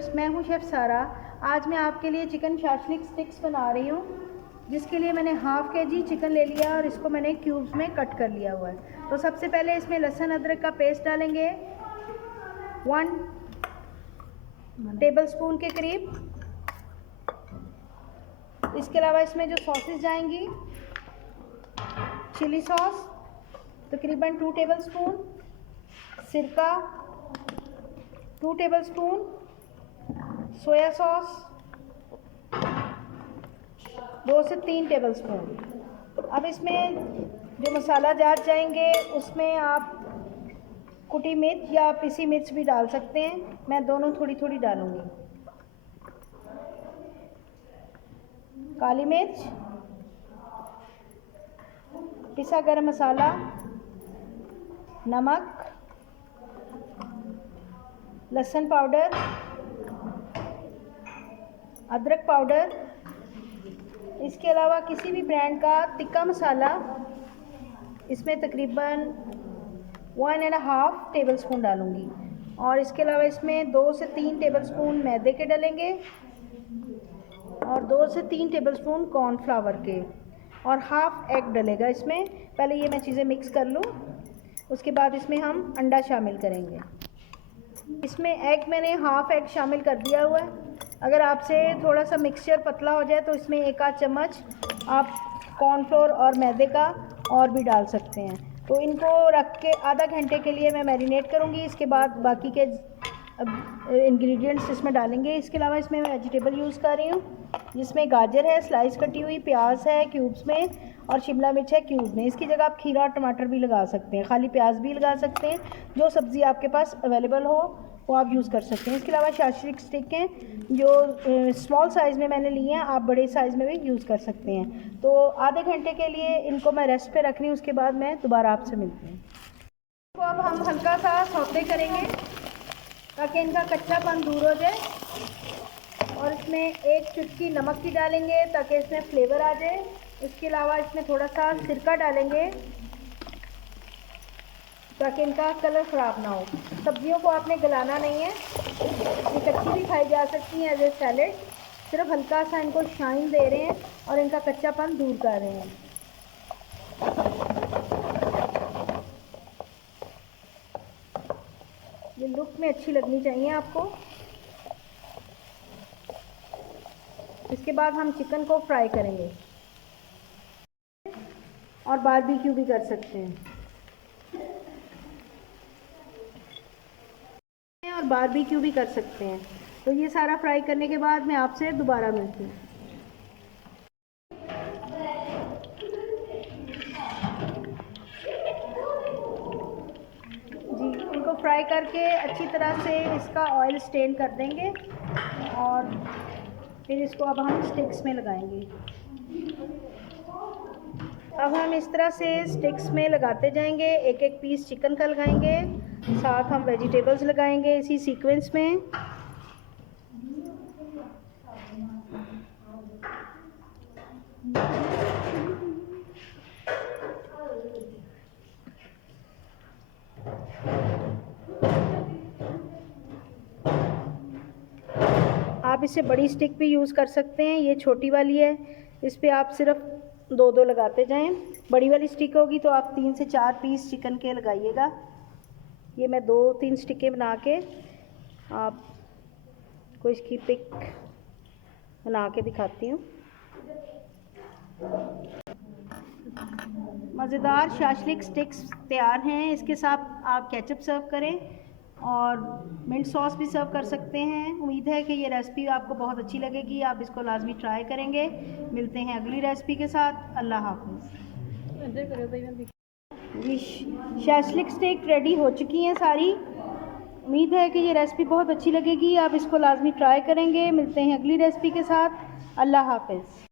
Viewers, मैं हूं chef सारा। आज मैं आपके लिए चिकन शाशलिक स्टिक्स बना रही हूं, जिसके लिए मैंने हाफ़ केजी चिकन ले लिया और इसको मैंने क्यूब्स में कट कर लिया हुआ है। तो सबसे पहले इसमें लहसुन अदरक का पेस्ट डालेंगे 1 टेबलस्पून के करीब। इसके अलावा इसमें जो सॉसेस जाएंगी, चिली सॉस तकरीबन 2 टेबलस्पून, सिरका 2 टेबलस्पून, सोया सॉस 2 से 3 टेबलस्पून। अब इसमें जो मसाला जात जाएंगे उसमें आप कुटी मिर्च या पिसी मिर्च भी डाल सकते हैं। मैं दोनों थोड़ी थोड़ी डालूंगी। काली मिर्च, पिसा गरम मसाला, नमक, लहसुन पाउडर, अदरक पाउडर। इसके अलावा किसी भी ब्रांड का तिक्का मसाला इसमें तकरीबन 1.5 टेबलस्पून डालूंगी। और इसके अलावा इसमें 2 से 3 टेबलस्पून मैदे के डालेंगे और 2 से 3 टेबलस्पून कॉर्नफ्लावर के, और हाफ एग डलेगा इसमें। पहले ये मैं चीज़ें मिक्स कर लूँ, उसके बाद इसमें हम अंडा शामिल करेंगे। इसमें एग मैंने हाफ एग शामिल कर दिया हुआ है। अगर आपसे थोड़ा सा मिक्सचर पतला हो जाए तो इसमें 1 आध चम्मच आप कॉर्नफ्लोर और मैदे का और भी डाल सकते हैं। तो इनको रख के आधा घंटे के लिए मैं मैरिनेट करूँगी। इसके बाद बाकी के इंग्रेडिएंट्स इसमें डालेंगे। इसके अलावा इसमें मैं वेजिटेबल यूज़ कर रही हूँ, जिसमें गाजर है स्लाइस कटी हुई, प्याज है क्यूब्स में, और शिमला मिर्च है क्यूब में। इसकी जगह आप खीरा और टमाटर भी लगा सकते हैं, खाली प्याज भी लगा सकते हैं। जो सब्ज़ी आपके पास अवेलेबल हो वो आप यूज़ कर सकते हैं। इसके अलावा शाशलिक स्टिक हैं जो स्मॉल साइज़ में मैंने लिए हैं, आप बड़े साइज़ में भी यूज़ कर सकते हैं। तो आधे घंटे के लिए इनको मैं रेस्ट पे रख रही हूँ, उसके बाद मैं दोबारा आपसे मिलती हूँ। तो अब हम हल्का सा सौते करेंगे ताकि इनका कच्चापन दूर हो जाए, और इसमें 1 चुटकी नमक की डालेंगे ताकि इसमें फ्लेवर आ जाए। इसके अलावा इसमें थोड़ा सा सिरका डालेंगे ताकि इनका कलर ख़राब ना हो। सब्जियों को आपने गलाना नहीं है, ये कच्ची भी खाई जा सकती हैं एज ए सैलेड। सिर्फ हल्का सा इनको शाइन दे रहे हैं और इनका कच्चापन दूर कर रहे हैं। ये लुक में अच्छी लगनी चाहिए आपको। इसके बाद हम चिकन को फ्राई करेंगे और बारबेक्यू भी कर सकते हैं, और बारबेक्यू भी कर सकते हैं। तो ये सारा फ्राई करने के बाद मैं आपसे दोबारा मिलती हूँ। जी, इनको फ्राई करके अच्छी तरह से इसका ऑयल स्टेन कर देंगे और फिर इसको अब हम स्टिक्स में लगाएंगे। अब हम इस तरह से स्टिक्स में लगाते जाएंगे, एक एक पीस चिकन का लगाएंगे, साथ हम वेजिटेबल्स लगाएंगे इसी सीक्वेंस में। आप इसे बड़ी स्टिक भी यूज़ कर सकते हैं, ये छोटी वाली है, इस पर आप सिर्फ 2-2 लगाते जाएं। बड़ी वाली स्टिक होगी तो आप 3 से 4 पीस चिकन के लगाइएगा। ये मैं 2-3 स्टिकें बना के आपको इसकी पिक बना के दिखाती हूँ। मज़ेदार शाशलिक स्टिक्स तैयार हैं। इसके साथ आप केचप सर्व करें और मिंट सॉस भी सर्व कर सकते हैं। उम्मीद है कि ये रेसिपी आपको बहुत अच्छी लगेगी, आप इसको लाजमी ट्राई करेंगे। मिलते हैं अगली रेसिपी के साथ। अल्लाह हाफ़िज़। ये शाशलिक स्टिक रेडी हो चुकी हैं सारी। उम्मीद है कि ये रेसिपी बहुत अच्छी लगेगी, आप इसको लाजमी ट्राई करेंगे। मिलते हैं अगली रेसिपी के साथ। अल्लाह हाफ़िज़।